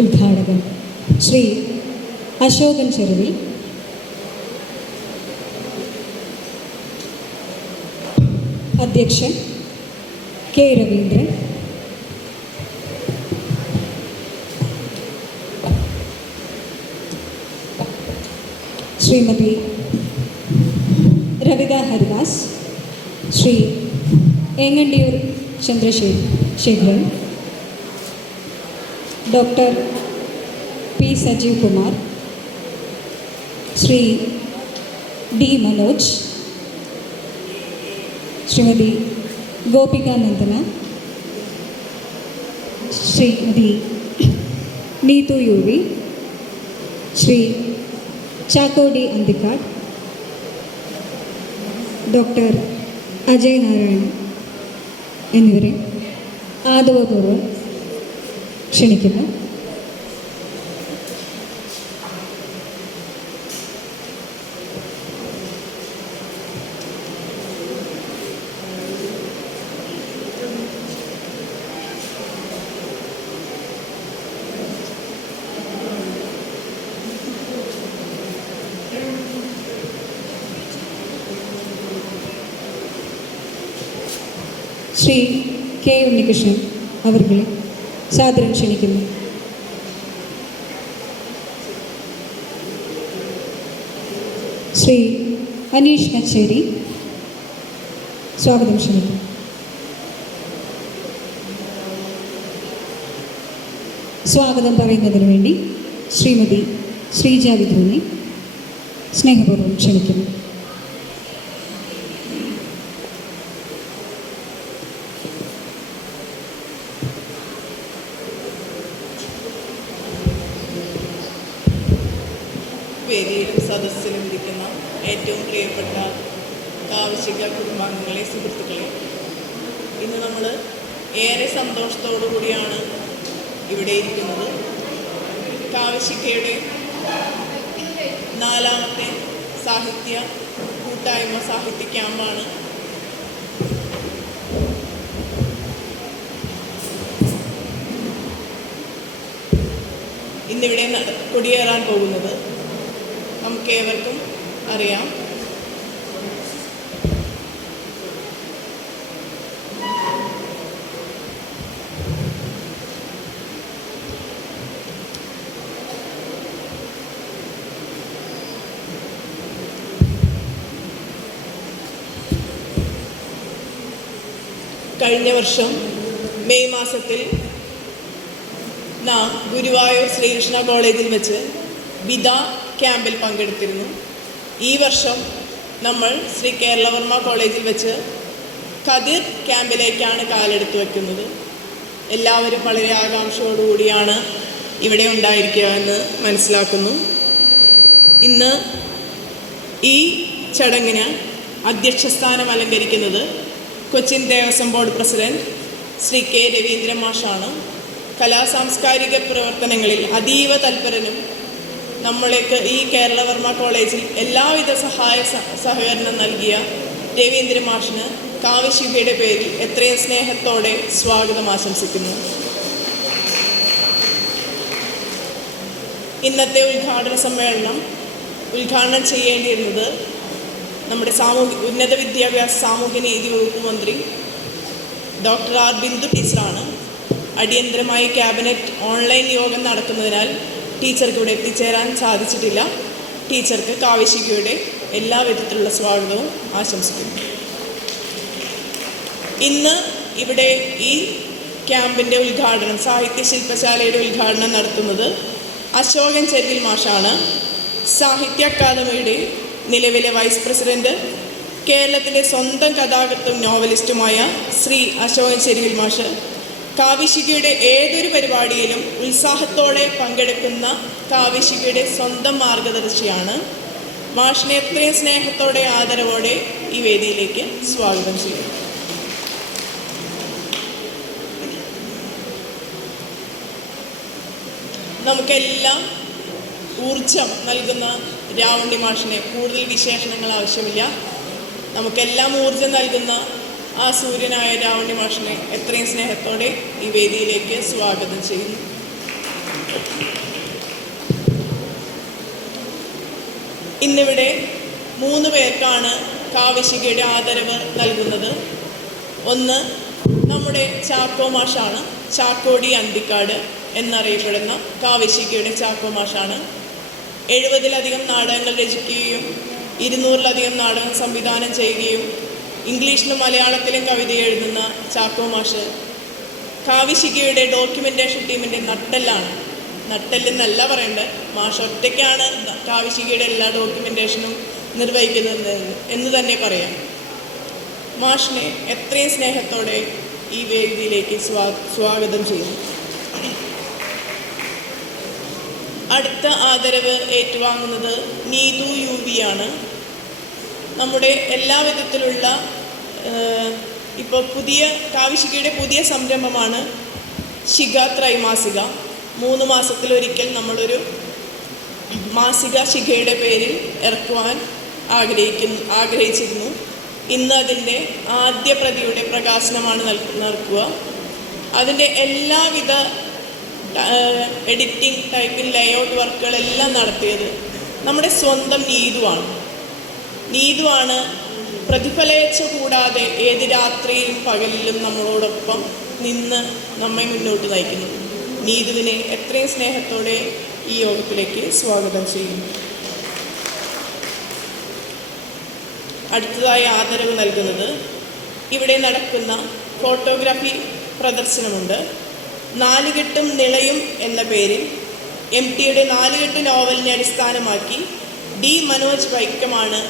ഉദ്ഘാടകൻ ശ്രീ അശോകൻ ചെറുവിൽ, അധ്യക്ഷൻ K Raveendran, Shrimati Ravitha Haridas, Shri Engandiyur Chandrasekharan, doctor P Sajeev Kumar, Shri D Manoj, Shrimati Gopika Nandana, Shrimati Neethu U V, Shri Chakkodi Anthikad, doctor Ajay Narayanan എന്നിവരെ ആദരപൂർവ്വം ക്ഷണിക്കുന്നു. ശ്രീ കെ ഉണ്ണികൃഷ്ണൻ അവർകളെ സാദരം ക്ഷണിക്കുന്നു. ശ്രീ അനീഷ് കച്ചേരി സ്വാഗതം ക്ഷണിക്കുന്നു. സ്വാഗതം പറയുന്നതിന് വേണ്ടി ശ്രീമതി ശ്രീജ വിധുവിനെ സ്നേഹപൂർവ്വം ക്ഷണിക്കുന്നു. വേദിയിലും സദസ്സിലും ഇരിക്കുന്ന ഏറ്റവും പ്രിയപ്പെട്ട കാവശിക കുടുംബാംഗങ്ങളെ, സുഹൃത്തുക്കളെ, ഇന്ന് നമ്മൾ ഏറെ സന്തോഷത്തോടു കൂടിയാണ് ഇവിടെ ഇരിക്കുന്നത്. കാവശികയുടെ 4ാമത്തെ സാഹിത്യ കൂട്ടായ്മ സാഹിത്യ ക്യാമ്പാണ് ഇന്നിവിടെ കൊടിയേറാൻ പോകുന്നത്. നമുക്കേവർക്കും അറിയാം, കഴിഞ്ഞ വർഷം മെയ് മാസത്തിൽ നാം ഗുരുവായൂർ ശ്രീകൃഷ്ണ കോളേജിൽ വെച്ച് വിദ ക്യാമ്പിൽ പങ്കെടുത്തിരുന്നു. ഈ വർഷം നമ്മൾ ശ്രീ കേരളവർമ്മ കോളേജിൽ വെച്ച് കതിർ ക്യാമ്പിലേക്കാണ് കാലെടുത്ത് വയ്ക്കുന്നത്. എല്ലാവരും വളരെ ആകാംക്ഷയോടുകൂടിയാണ് ഇവിടെ ഉണ്ടായിരിക്കുക എന്ന് മനസ്സിലാക്കുന്നു. ഇന്ന് ഈ ചടങ്ങിന് അധ്യക്ഷസ്ഥാനം അലങ്കരിക്കുന്നത് Cochin Devaswom board president Shri K Raveendran മാഷാണ്. കലാസാംസ്കാരിക പ്രവർത്തനങ്ങളിൽ അതീവ തൽപരനും നമ്മളേക്ക് ഈ കേരളവർമ്മ കോളേജിൽ എല്ലാവിധ സഹകരണം നൽകിയ രവീന്ദ്രൻ മാഷിന് കാവ്യശിവയുടെ പേരിൽ എത്രയും സ്നേഹത്തോടെ സ്വാഗതം ആശംസിക്കുന്നു. ഇന്നത്തെ ഉദ്ഘാടന സമ്മേളനം ഉദ്ഘാടനം ചെയ്യേണ്ടിയിരുന്നത് നമ്മുടെ ഉന്നത വിദ്യാഭ്യാസ സാമൂഹ്യനീതി വകുപ്പ് മന്ത്രി ഡോക്ടർ ആർ ബിന്ദു ടീച്ചറാണ്. അടിയന്തരമായി ക്യാബിനറ്റ് ഓൺലൈൻ യോഗം നടക്കുന്നതിനാൽ ടീച്ചർക്ക് ഇവിടെ എത്തിച്ചേരാൻ സാധിച്ചിട്ടില്ല. ടീച്ചർക്ക് കാവ്യശികയുടെ എല്ലാ വിധത്തിലുള്ള സ്വാഗതവും ആശംസിക്കുന്നു. ഇന്ന് ഇവിടെ ഈ ക്യാമ്പിൻ്റെ ഉദ്ഘാടനം, സാഹിത്യ ശില്പശാലയുടെ ഉദ്ഘാടനം നടത്തുന്നത് അശോകൻ ചെരുവിൽ മാഷാണ്. സാഹിത്യ അക്കാദമിയുടെ നിലവിലെ വൈസ് പ്രസിഡന്റ്, കേരളത്തിൻ്റെ സ്വന്തം കഥാകൃത്തും നോവലിസ്റ്റുമായ ശ്രീ അശോകൻ ചെരുവിൽ മാഷ് കാവ്യശികയുടെ ഏതൊരു പരിപാടിയിലും ഉത്സാഹത്തോടെ പങ്കെടുക്കുന്ന കാവ്യശികയുടെ സ്വന്തം മാർഗദർശിയാണ്. മാഷിനെ എത്രയും സ്നേഹത്തോടെ ആദരവോടെ ഈ വേദിയിലേക്ക് സ്വാഗതം ചെയ്യുന്നു. നമുക്കെല്ലാം ഊർജം നൽകുന്ന രാവുണ്ണി മാഷിനെ കൂടുതൽ വിശേഷണങ്ങൾ ആവശ്യമില്ല. നമുക്കെല്ലാം ഊർജം നൽകുന്ന ആ സൂര്യനായ രാവുണ്ണി മാഷിനെ എത്രയും സ്നേഹത്തോടെ ഈ വേദിയിലേക്ക് സ്വാഗതം ചെയ്യുന്നു. ഇന്നിവിടെ 3 പേർക്കാണ് കാവ്യശിഖയുടെ ആദരവ് നൽകുന്നത്. ഒന്ന് നമ്മുടെ ചാക്കോ മാഷാണ്. ചാക്കോടി അന്തിക്കാട് എന്നറിയപ്പെടുന്ന കാവ്യശിഖയുടെ ചാക്കോ മാഷാണ്. 70-ലധികം നാടകങ്ങൾ രചിക്കുകയും 200-ലധികം നാടകം സംവിധാനം ചെയ്യുകയും ഇംഗ്ലീഷിലും മലയാളത്തിലും കവിത എഴുതുന്ന ചാക്കോ മാഷ് കാവ്യശിഖയുടെ ഡോക്യുമെൻറ്റേഷൻ ടീമിൻ്റെ നട്ടെല്ലാണ്. നട്ടെല്ലെന്നല്ല പറയേണ്ടത്, മാഷ് ഒറ്റയ്ക്കാണ് കാവ്യശിഖയുടെ എല്ലാ ഡോക്യുമെൻറ്റേഷനും നിർവഹിക്കുന്നത് എന്ന് തന്നെ പറയാം. മാഷിനെ എത്രയും സ്നേഹത്തോടെ ഈ വേദിയിലേക്ക് സ്വാഗതം ചെയ്യുന്നു. അടുത്ത ആദരവ് ഏറ്റുവാങ്ങുന്നത് നീതു UV ആണ്. നമ്മുടെ എല്ലാ വിധത്തിലുള്ള ഇപ്പോൾ കാവ്യശിഖയുടെ പുതിയ സംരംഭമാണ് ശിഖ ത്രൈമാസിക. 3 മാസത്തിലൊരിക്കൽ നമ്മളൊരു മാസിക ശിഖയുടെ പേരിൽ ഇറക്കുവാൻ ആഗ്രഹിച്ചിരുന്നു. ഇന്ന് അതിൻ്റെ ആദ്യ പ്രതിയുടെ പ്രകാശനമാണ് നടക്കുക. അതിൻ്റെ എല്ലാവിധ എഡിറ്റിംഗ്, ടൈപ്പിംഗ്, ലേഔട്ട് വർക്കുകളെല്ലാം നടത്തിയത് നമ്മുടെ സ്വന്തം നീതുവാണ്. പ്രതിഫലേച്ഛ കൂടാതെ ഏത് രാത്രിയിലും പകലിലും നമ്മളോടൊപ്പം നിന്ന് നമ്മെ മുന്നോട്ട് നയിക്കുന്നു. നീതുവിനെ എത്രയും സ്നേഹത്തോടെ ഈ യോഗത്തിലേക്ക് സ്വാഗതം ചെയ്യുന്നു. അടുത്തതായി ആദരവ് നൽകുന്നത് ഇവിടെ നടക്കുന്ന ഫോട്ടോഗ്രാഫി പ്രദർശനമുണ്ട്. നാലുകെട്ടും നിളയും എന്ന പേരിൽ MTയുടെ നാലുകെട്ട് നോവലിനെ അടിസ്ഥാനമാക്കി D. മനോജ് വൈക്കമാണ്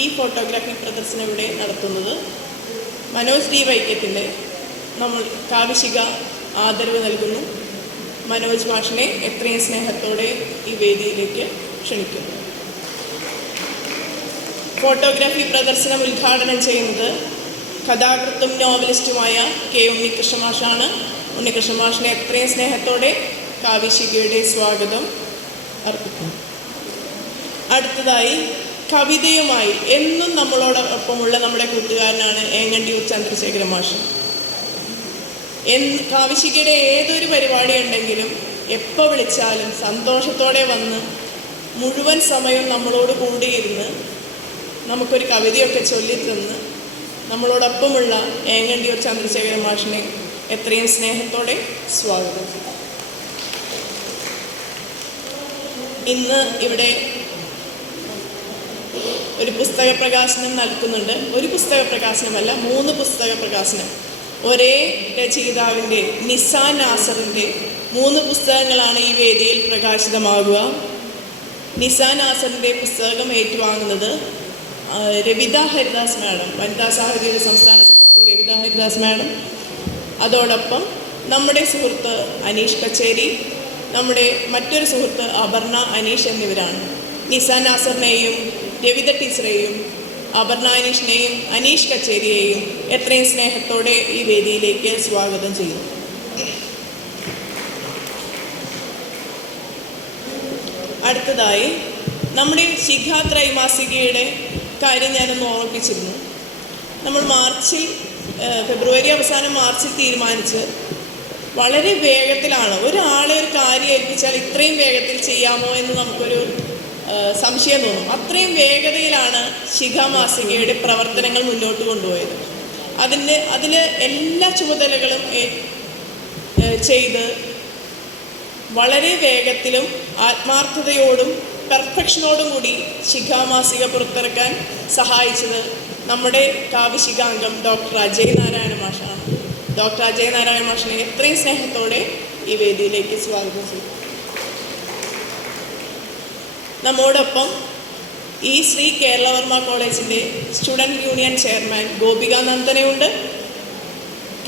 ഈ ഫോട്ടോഗ്രാഫി പ്രദർശനം ഇവിടെ നടത്തുന്നത്. മനോജ് D. വൈക്കത്തിൻ്റെ നമ്മൾ കാവ്യശിഖ ആദരവ് നൽകുന്നു. മനോജ് മാഷിനെ എത്രയും സ്നേഹത്തോടെ ഈ വേദിയിലേക്ക് ക്ഷണിക്കുന്നു. ഫോട്ടോഗ്രാഫി പ്രദർശനം ഉദ്ഘാടനം ചെയ്യുന്നത് കഥാകൃത്തും നോവലിസ്റ്റുമായ K. ഉണ്ണികൃഷ്ണ മാഷാണ്. ഉണ്ണികൃഷ്ണ മാഷിനെ എത്രയും സ്നേഹത്തോടെ കാവ്യശിഖയുടെ സ്വാഗതം അർപ്പിക്കുന്നു. അടുത്തതായി കവിതയുമായി എന്നും നമ്മളോടൊപ്പമുള്ള നമ്മുടെ കൂട്ടുകാരനാണ് ഏങ്ങണ്ടിയൂർ ചന്ദ്രശേഖര മാഷ്. കാവ്യശിഖയുടെ ഏതൊരു പരിപാടി ഉണ്ടെങ്കിലും എപ്പോൾ വിളിച്ചാലും സന്തോഷത്തോടെ വന്ന് മുഴുവൻ സമയം നമ്മളോട് കൂടിയിരുന്ന് നമുക്കൊരു കവിതയൊക്കെ ചൊല്ലിത്തന്ന് നമ്മളോടൊപ്പമുള്ള ഏങ്ങണ്ടിയൂർ ചന്ദ്രശേഖര മാഷിനെ എത്രയും സ്നേഹത്തോടെ സ്വാഗതം ചെയ്യും. ഇന്ന് ഇവിടെ ഒരു പുസ്തക പ്രകാശനം നടക്കുന്നുണ്ട്. ഒരു പുസ്തക പ്രകാശനമല്ല, 3 പുസ്തക പ്രകാശനം. ഒരേ രചയിതാവിൻ്റെ നിസാൻ നാസറിൻ്റെ 3 പുസ്തകങ്ങളാണ് ഈ വേദിയിൽ പ്രകാശിതമാകുക. നിസാൻ നാസറിൻ്റെ പുസ്തകം ഏറ്റുവാങ്ങുന്നത് രവിത ഹരിദാസ് മാഡം, വനിതാ സാഹിത്യയുടെ സംസ്ഥാന സെക്രട്ടറി രവിത ഹരിദാസ് മാഡം. അതോടൊപ്പം നമ്മുടെ സുഹൃത്ത് അനീഷ് കച്ചേരി, നമ്മുടെ മറ്റൊരു സുഹൃത്ത് അപർണ അനീഷ് എന്നിവരാണ്. നിസാൻ നാസറിനെയും രവിത ടീച്ചറെയും അപർണ അനീഷിനെയും അനീഷ് കച്ചേരിയെയും എത്രയും സ്നേഹത്തോടെ ഈ വേദിയിലേക്ക് സ്വാഗതം ചെയ്യുന്നു. അടുത്തതായി നമ്മുടെ ശിഖ ത്രൈമാസികയുടെ കാര്യം ഞാനൊന്ന് ഓർമ്മിപ്പിച്ചിരുന്നു. നമ്മൾ ഫെബ്രുവരി അവസാനം മാർച്ചിൽ തീരുമാനിച്ച് വളരെ വേഗത്തിലാണ്. ഒരാളെ ഒരു കാര്യം ഏൽപ്പിച്ചാൽ ഇത്രയും വേഗത്തിൽ ചെയ്യാമോ എന്ന് നമുക്കൊരു സംശയം തോന്നും. അത്രയും വേഗതയിലാണ് ശിഖ മാസികയുടെ പ്രവർത്തനങ്ങൾ മുന്നോട്ട് കൊണ്ടുപോയത്. അതിൽ എല്ലാ ചുമതലകളും ചെയ്ത് വളരെ വേഗത്തിലും ആത്മാർത്ഥതയോടും പെർഫെക്ഷനോടും കൂടി ശിഖ മാസിക പുറത്തിറക്കാൻ സഹായിച്ചത് നമ്മുടെ കാവ്യശിഖ അംഗം ഡോക്ടർ അജയ് നാരായണ മാഷാണ്. ഡോക്ടർ അജയ് നാരായണ മാഷിനെ എത്രയും സ്നേഹത്തോടെ ഈ വേദിയിലേക്ക് സ്വാഗതം ചെയ്തു. നമ്മോടൊപ്പം ഈ ശ്രീ കേരളവർമ്മ കോളേജിൻ്റെ സ്റ്റുഡൻറ് യൂണിയൻ ചെയർമാൻ ഗോപിക നന്ദനയുണ്ട്.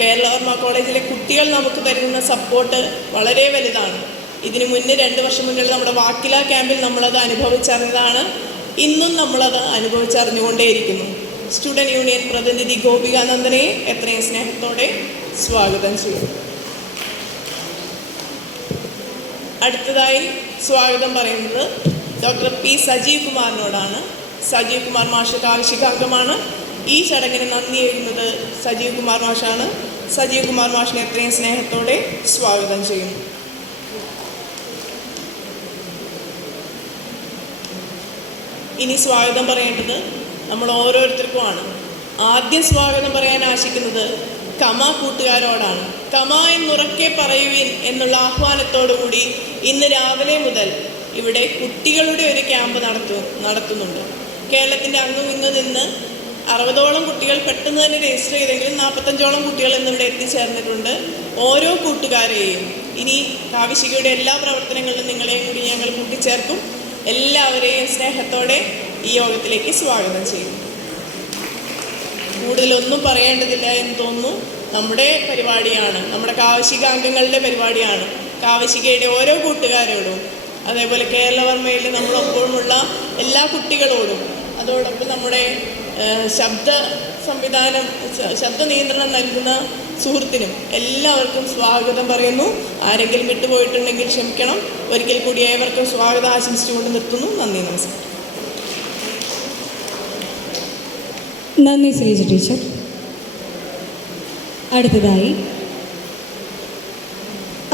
കേരളവർമ്മ കോളേജിലെ കുട്ടികൾ നമുക്ക് തരുന്ന സപ്പോർട്ട് വളരെ വലുതാണ്. ഇതിനു മുന്നേ 2 വർഷം മുന്നിൽ നമ്മുടെ വാക്കില ക്യാമ്പിൽ നമ്മളത് അനുഭവിച്ചറിഞ്ഞതാണ്. ഇന്നും നമ്മളത് അനുഭവിച്ചറിഞ്ഞുകൊണ്ടേയിരിക്കുന്നു. സ്റ്റുഡൻറ് യൂണിയൻ പ്രതിനിധി ഗോപിക നന്ദനയെ എത്രയും സ്നേഹത്തോടെ സ്വാഗതം ചെയ്യുന്നു. അടുത്തതായി സ്വാഗതം പറയുന്നത് ഡോക്ടർ P. സജീവ് കുമാറിനോടാണ്. സജീവ് കുമാർ മാഷ് കാവ്യശിഖ അംഗമാണ്. ഈ ചടങ്ങിന് നന്ദി എഴുതുന്നത് സജീവ് കുമാർ മാഷാണ്. സജീവ് കുമാർ മാഷിനെ എത്രയും സ്നേഹത്തോടെ സ്വാഗതം ചെയ്യുന്നു. ഇനി സ്വാഗതം പറയേണ്ടത് നമ്മൾ ഓരോരുത്തർക്കുമാണ്. ആദ്യം സ്വാഗതം പറയാൻ ആശിക്കുന്നത് കമ കൂട്ടുകാരോടാണ്. കമ എന്നുറക്കെ പറയുവിൻ എന്നുള്ള ആഹ്വാനത്തോടുകൂടി ഇന്ന് രാവിലെ മുതൽ ഇവിടെ കുട്ടികളുടെ ഒരു ക്യാമ്പ് നടത്തുന്നുണ്ട്. കേരളത്തിൻ്റെ അങ്ങും ഇങ്ങും നിന്ന് 60ഓളം കുട്ടികൾ പെട്ടെന്ന് തന്നെ രജിസ്റ്റർ ചെയ്തെങ്കിലും 45ഓളം കുട്ടികൾ ഇന്നിവിടെ എത്തിച്ചേർന്നിട്ടുണ്ട്. ഓരോ കൂട്ടുകാരെയും ഇനി കാവിശികയുടെ എല്ലാ പ്രവർത്തനങ്ങളിലും നിങ്ങളെയും കൂടി ഞങ്ങൾ കൂട്ടിച്ചേർക്കും. എല്ലാവരെയും സ്നേഹത്തോടെ ഈ യോഗത്തിലേക്ക് സ്വാഗതം ചെയ്യും. കൂടുതലൊന്നും പറയേണ്ടതില്ല എന്ന് തോന്നുന്നു. നമ്മുടെ പരിപാടിയാണ്, നമ്മുടെ കാവശിക അംഗങ്ങളുടെ പരിപാടിയാണ്. കാവശികയുടെ ഓരോ കൂട്ടുകാരോടും, അതേപോലെ കേരളവർമ്മയിൽ നമ്മളൊപ്പമുള്ള എല്ലാ കുട്ടികളോടും, അതോടൊപ്പം നമ്മുടെ ശബ്ദ നിയന്ത്രണം നൽകുന്ന സുഹൃത്തിനും എല്ലാവർക്കും സ്വാഗതം പറയുന്നു. ആരെങ്കിലും വിട്ടുപോയിട്ടുണ്ടെങ്കിൽ ക്ഷമിക്കണം. ഒരിക്കൽ കൂടി ഏവർക്കും സ്വാഗതം ആശംസിച്ചുകൊണ്ട് നിർത്തുന്നു. നന്ദി, നമസ്കാരം. നന്ദി ശ്രീജ ടീച്ചർ. അടുത്തതായി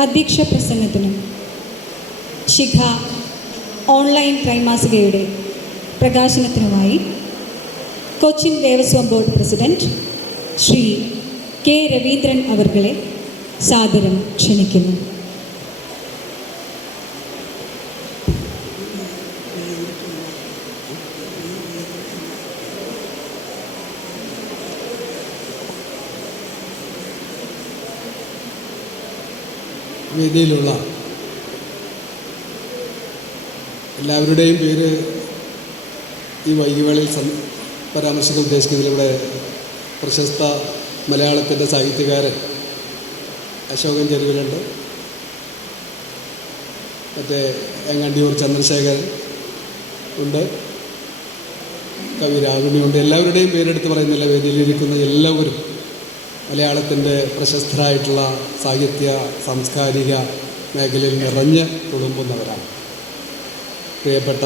അധ്യക്ഷ പ്രസംഗത്തിനും ശിഖ ഓൺലൈൻ ത്രൈമാസികയുടെ പ്രകാശനത്തിനുമായി Cochin Devaswom board president Shri K Raveendran അവർകളെ സാദരം ക്ഷണിക്കുന്നു. വേദിയിലുള്ള എല്ലാവരുടെയും പേര് ഈ വൈകിവേളയിൽ പരാമർശിക്കാൻ ഉദ്ദേശിക്കുന്നതിലൂടെ പ്രശസ്ത മലയാളത്തിൻ്റെ സാഹിത്യകാരൻ അശോകൻ ചെരുവിലുണ്ട്, മറ്റേ എങ്ങണ്ടിയൂർ ചന്ദ്രശേഖരൻ ഉണ്ട്, കവി രാഘുണിയുണ്ട്. എല്ലാവരുടെയും പേരെടുത്ത് പറയുന്നില്ല. വേദിയിലിരിക്കുന്ന എല്ലാവരും മലയാളത്തിൻ്റെ പ്രശസ്തരായിട്ടുള്ള സാഹിത്യ സാംസ്കാരിക മേഖലയിൽ നിറഞ്ഞ് തുളുമ്പുന്നവരാണ്. പ്രിയപ്പെട്ട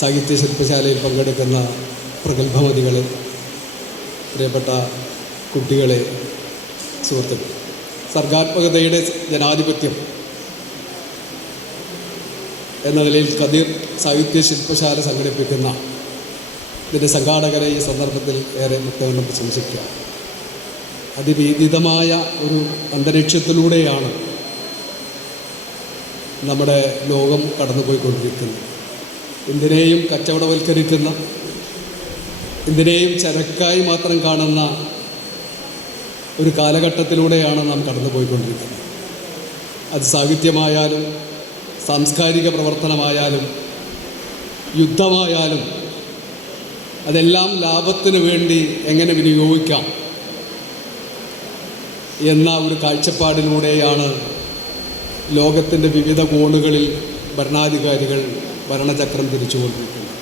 സാഹിത്യ ശില്പശാലയിൽ പങ്കെടുക്കുന്ന പ്രഗത്ഭമതികളെ, പ്രിയപ്പെട്ട കുട്ടികളെ, സുഹൃത്തുക്കൾ, സർഗാത്മകതയുടെ ജനാധിപത്യം എന്ന നിലയിൽ കതിർ സാഹിത്യ ശില്പശാല സംഘടിപ്പിക്കുന്ന ഇതിൻ്റെ സംഘാടകരെ ഈ സന്ദർഭത്തിൽ ഏറെ മുക്തവണ്ണം പ്രശംസിക്കുക. അതിവിദിതമായ ഒരു അന്തരീക്ഷത്തിലൂടെയാണ് നമ്മുടെ ലോകം കടന്നുപോയിക്കൊണ്ടിരിക്കുന്നത്. എന്തിനേയും കച്ചവടവൽക്കരിക്കുന്ന, എന്തിനേയും ചരക്കായി മാത്രം കാണുന്ന ഒരു കാലഘട്ടത്തിലൂടെയാണ് നാം കടന്നുപോയിക്കൊണ്ടിരിക്കുന്നത്. അത് സാഹിത്യമായാലും സാംസ്കാരിക പ്രവർത്തനമായാലും യുദ്ധമായാലും അതെല്ലാം ലാഭത്തിന് വേണ്ടി എങ്ങനെ വിനിയോഗിക്കാം എന്ന ഒരു കാഴ്ചപ്പാടിലൂടെയാണ് ലോകത്തിൻ്റെ വിവിധ കോണുകളിൽ ഭരണാധികാരികൾ ഭരണചക്രം തിരിച്ചുകൊണ്ടിരിക്കുന്നത്.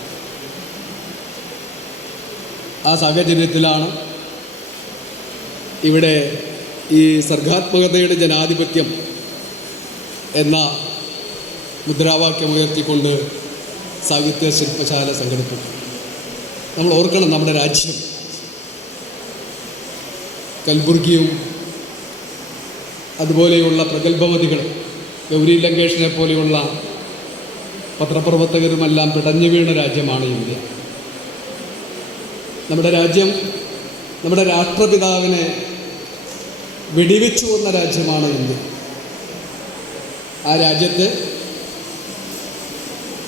ആ സാഹചര്യത്തിലാണ് ഇവിടെ ഈ സർഗാത്മകതയുടെ ജനാധിപത്യം എന്ന മുദ്രാവാക്യം ഉയർത്തിക്കൊണ്ട് സാഹിത്യ ശില്പശാല സംഘടിപ്പിക്കും. നമ്മൾ ഓർക്കണം, നമ്മുടെ രാജ്യം കൽബുർഗിയും അതുപോലെയുള്ള പ്രഗത്ഭമതികൾ, ഗൗരി ലങ്കേഷിനെ പോലെയുള്ള പത്രപ്രവർത്തകരുമെല്ലാം പിടഞ്ഞു വീണ രാജ്യമാണ് ഇന്ത്യ. നമ്മുടെ രാജ്യം നമ്മുടെ രാഷ്ട്രപിതാവിനെ വെടിവെച്ചു കൊന്ന രാജ്യമാണ് ഇന്ത്യ. ആ രാജ്യത്ത്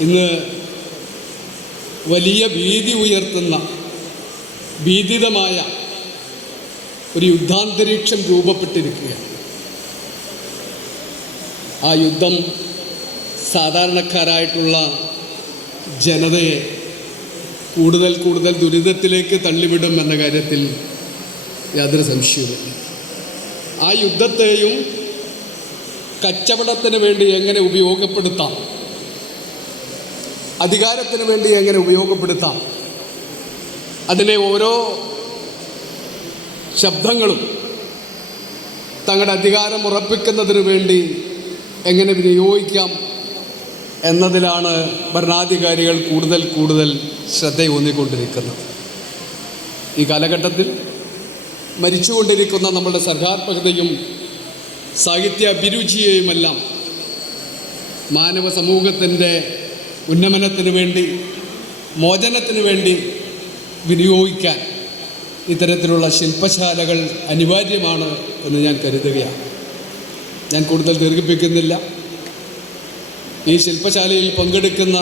ഇന്ന് വലിയ ഭീതി ഉയർത്തുന്ന, ഭീതിതമായ ഒരു യുദ്ധാന്തരീക്ഷം രൂപപ്പെട്ടിരിക്കുകയാണ്. ആ യുദ്ധം സാധാരണക്കാരായിട്ടുള്ള ജനതയെ കൂടുതൽ കൂടുതൽ ദുരിതത്തിലേക്ക് തള്ളിവിടും എന്ന കാര്യത്തിൽ യാതൊരു സംശയവുമില്ല. ആ യുദ്ധത്തെയും കച്ചവടത്തിന് വേണ്ടി എങ്ങനെ ഉപയോഗപ്പെടുത്താം, അധികാരത്തിന് വേണ്ടി എങ്ങനെ ഉപയോഗപ്പെടുത്താം, അതിലെ ഓരോ ശബ്ദങ്ങളും തങ്ങളുടെ അധികാരം ഉറപ്പിക്കുന്നതിന് വേണ്ടി എങ്ങനെ വിനിയോഗിക്കാം എന്നതിലാണ് ഭരണാധികാരികൾ കൂടുതൽ കൂടുതൽ ശ്രദ്ധയൂന്നിക്കൊണ്ടിരിക്കുന്നത്. ഈ കാലഘട്ടത്തിൽ മരിച്ചുകൊണ്ടിരിക്കുന്ന നമ്മളുടെ സർഗാത്മകതയും സാഹിത്യ അഭിരുചിയെയുമെല്ലാം മാനവ സമൂഹത്തിൻ്റെ ഉന്നമനത്തിന് വേണ്ടി, മോചനത്തിന് വേണ്ടി വിനിയോഗിക്കാൻ ഇത്തരത്തിലുള്ള ശില്പശാലകൾ അനിവാര്യമാണ് എന്ന് ഞാൻ കരുതുകയാണ്. ഞാൻ കൂടുതൽ ദീർഘിപ്പിക്കുന്നില്ല. ഈ ശില്പശാലയിൽ പങ്കെടുക്കുന്ന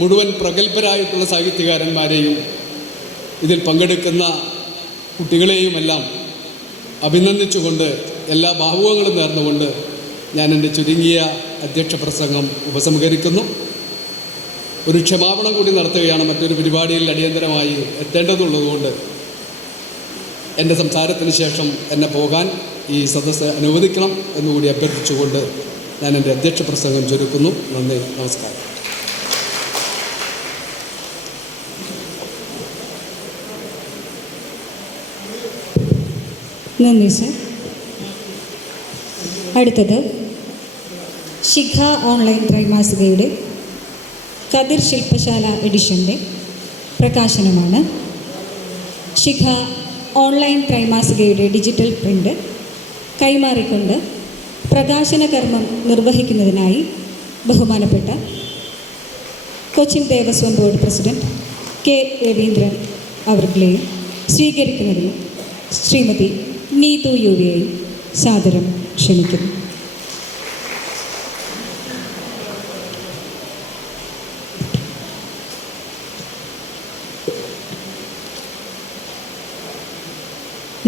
മുഴുവൻ പ്രഗത്ഭരായിട്ടുള്ള സാഹിത്യകാരന്മാരെയും ഇതിൽ പങ്കെടുക്കുന്ന കുട്ടികളെയുമെല്ലാം അഭിനന്ദിച്ചുകൊണ്ട് എല്ലാ ഭാവുകങ്ങളും നേർന്നുകൊണ്ട് ഞാൻ എൻ്റെ ചുരുങ്ങിയ അധ്യക്ഷ പ്രസംഗം ഉപസംഹരിക്കുന്നു. ഒരു ക്ഷമാപണം കൂടി നടത്തുകയാണ്. മറ്റൊരു പരിപാടിയിൽ അടിയന്തരമായി എത്തേണ്ടതുള്ളതുകൊണ്ട് എൻ്റെ സംസാരത്തിന് ശേഷം എന്നെ പോകാൻ ഈ സദസ്സ് അനുവദിക്കണം എന്നുകൂടി അഭ്യർത്ഥിച്ചുകൊണ്ട് ഞാൻ എൻ്റെ അധ്യക്ഷ പ്രസംഗം ചുരുക്കുന്നു. നന്ദി, നമസ്കാരം. നന്ദി സർ. അടുത്തത് ശിഖ ഓൺലൈൻ ത്രൈമാസികയുടെ കതിർ ശില്പശാല എഡിഷൻ്റെ പ്രകാശനമാണ്. ശിഖ ഓൺലൈൻ ത്രൈമാസികയുടെ ഡിജിറ്റൽ പ്രിൻ്റ് കൈമാറിക്കൊണ്ട് പ്രകാശന കർമ്മം നിർവഹിക്കുന്നതിനായി ബഹുമാനപ്പെട്ട Cochin Devaswom board president K Raveendran അവർകളെയും സ്വീകരിക്കുന്നതിന് ശ്രീമതി നീതു യുവിയെയും സാദരം ക്ഷണിക്കുന്നു.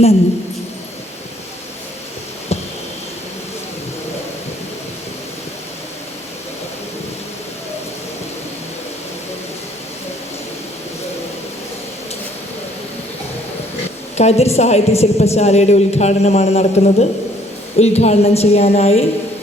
നന്ദി. കതിർ സാഹിത്യ ശില്പശാലയുടെ ഉദ്ഘാടനമാണ് നടക്കുന്നത്. ഉദ്ഘാടനം ചെയ്യാനായി